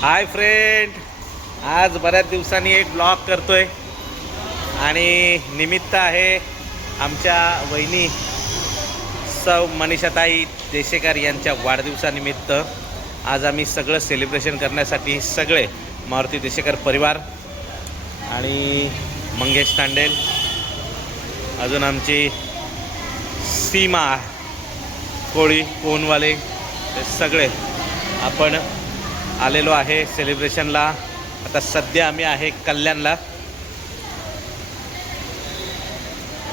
Hi friend, आज बऱ्याच दिवसांनी एक ब्लॉग करतोय आणि निमित्त आहे आमच्या वहिनी सौ मनीषाताई देशेकर यांच्या वाढदिवसानिमित्त. आज आम्ही सगळं सेलिब्रेशन करण्यासाठी सगळे मारुती देशेकर परिवार आणि मंगेश तांडेल, अजून आमची सीमा कोळी कोणवाले, ते सगळे आपण आलेलो आहे सेलिब्रेशनला. आता सध्या आम्ही आहे कल्याणला,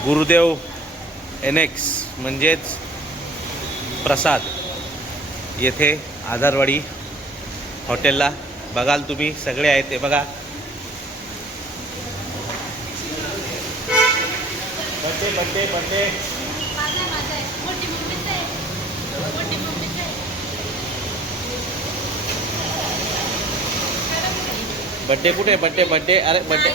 गुरुदेव एनेक्स म्हणजेच प्रसाद येथे आधारवाडी हॉटेलला. बघाल तुम्ही सगळे आहेत ते बघा. बड्डे बड्डे बड्डे बड्डे कुठे? बड्डे बड्डे अरे बड्डे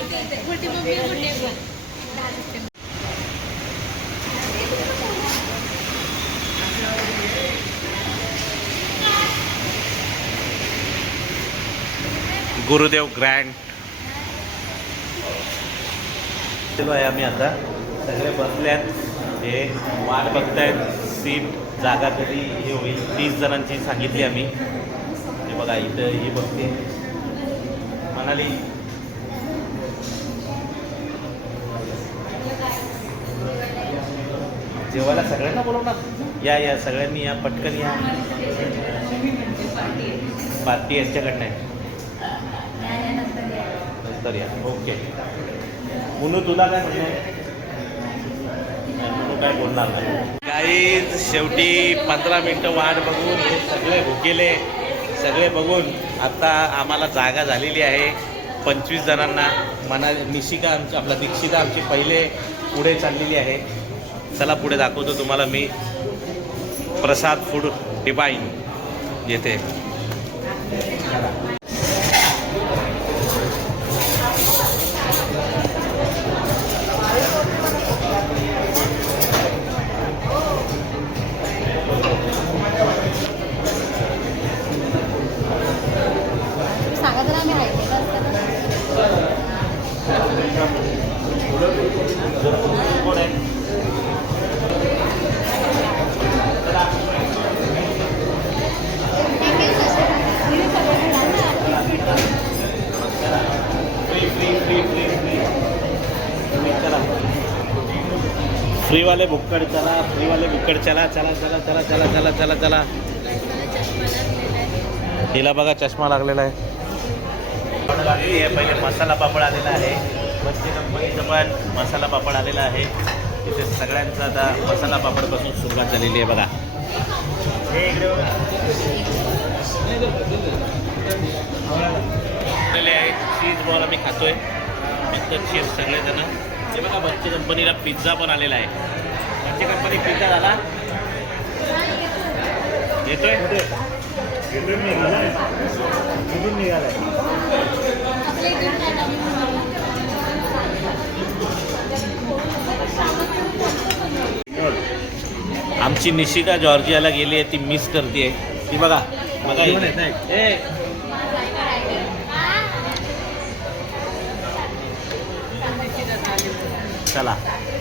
गुरुदेव ग्रँड चलो आहे. आम्ही आता सगळे बसल्यात, हे वाट बघतायत सीट जागा कधी हे होईल. 30 जणांची सांगितली आम्ही. हे बघा इथं ही बघते म्हणाली. जेवायला सगळ्यांना बोलवणार. या या सगळ्यांनी या, पटकन या. पार्टी यांच्याकडनं आहे, नंतर या. ओके मुनू, तुला काय म्हणणं आहे? काय बोलणार नाही. काही शेवटी 15 मिनटं वाट बघून हे सगळे भुकेले, सगळे बघून आता आम्हाला जागा झालेली आहे 25 जणांना. निशिका आमची, आपला दीक्षिता आमची पहिले पुढे चाललेली आहे. चला पुढे दाखवतो तुम्हाला मी. प्रसाद फूड डिवाइन येथे. फ्रीवाले बुक्कड चला, फ्रीवाले बुक्कड चला चला चला चला चला चला चला चला. हिला बघा चष्मा लागलेला आहे. पहिले मसाला पापड आलेला आहे. बच्चे कंपनीचं पण मसाला पापड आलेला आहे. इथे सगळ्यांचं आता मसाला पापडपासून सुरुवात झालेली आहे बघा. चीज बॉल आम्ही खातोय, फक्त चीज सगळेजण. हे बघा बच्चे कंपनीला पिझ्झा पण आलेला आहे. बच्चे कंपनी पिझ्झा झाला येतोय निघालाय. आमची निशिका जॉर्जियाला गेली आहे, ती मिस करते. ती बघा बघा. चला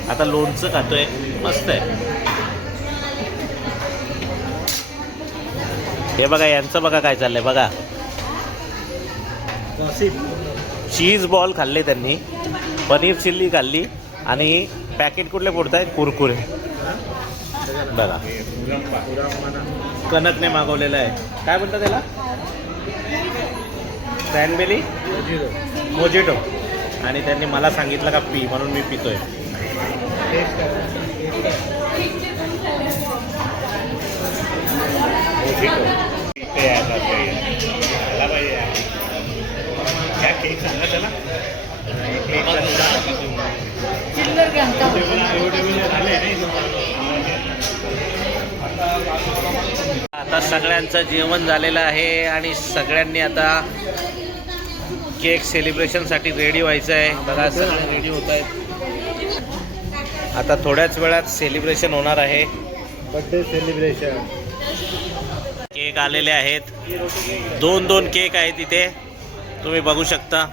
आता लोणचं खातोय, मस्त आहे. हे बघा यांचं बघा काय चाललंय बघा. चीज बॉल खाल्ले त्यांनी, पनीर चिल्ली खाल्ली आणि पॅकेट कुठले फोडत आहेत? कुरकुरे बघा. कनकने मागवलेलं आहे. काय बोलतात त्याला? Cranberry mojito. आणि त्यांनी मला सांगितलं का पी, म्हणून मी पितोय. आता सगळ्यांचं जेवण झालेलं आहे आणि सगळ्यांनी आता केक सेलिब्रेशनसाठी रेडी व्हायचं आहे. बघा सगळे रेडी होत आहेत. आता थोड्याच वेळात सेलिब्रेशन होणार आहे, बर्थडे सेलिब्रेशन. केक आलेले आहेत. 2 केक आहेत इथे, तुम्ही बघू शकता.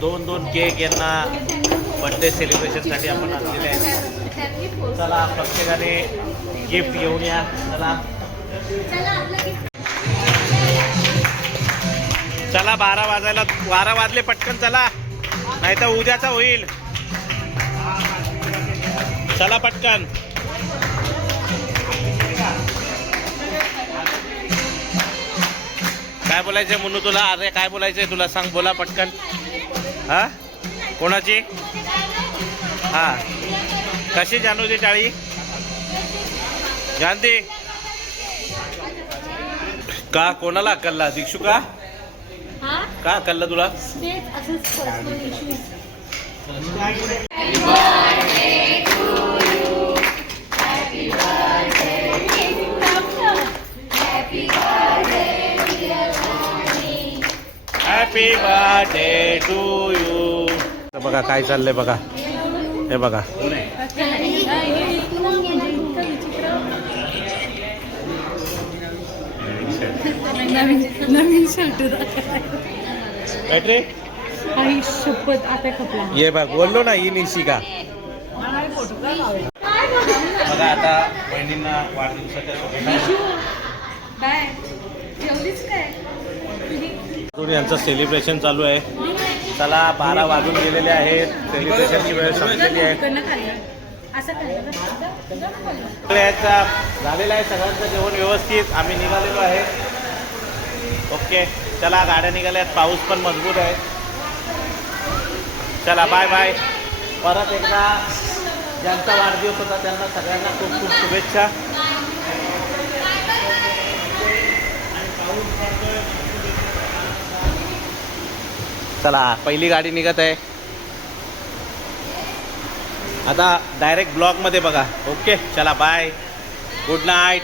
2 केक यांना बर्थडे सेलिब्रेशनसाठी आपण आणलेले आहेत. चला प्रत्येकाने गिफ्ट घेऊन या. चला 12 वाजले, पटकन चला, नाही तर उद्याचा होईल. चला पटकन. काय बोलायचंय मुन्नू तुला? अरे काय बोलायचंय तुला, सांग, बोला पटकन. हा, कोणाची? हा, कशी जानूची टाळी? जानती का? कोणाला अक्कलला? दीक्षू का? का अक्कलला तुला? Happy birthday to you. बघा काय चाललंय बघा, हे बघा. नवीन शर्ट बॅटरी आई शपथ आता खपला. ये बघ, बोललो ना ही निशिका. बघा आता बहिणींना वाढदिवसाच्या बाय जेवलीच काय? अजून यांचं सेलिब्रेशन चालू आहे. चला 12 वाजून गेलेले आहेत, सेलिब्रेशनची वेळ संपलेली आहे. याचा झालेला आहे सगळ्यांचं जेवण व्यवस्थित. आम्ही निघालेलो आहे. ओके चला, गाड्या निघाल्यात, पाऊस पण मजबूत आहे. चला बाय बाय. परत एकदा ज्यांचा वाढदिवस होता त्यांना सगळ्यांना खूप खूप शुभेच्छा. चला पहिली गाडी निघत आहे आता, डायरेक्ट ब्लॉगमध्ये बघा. ओके चला बाय, गुड नाईट.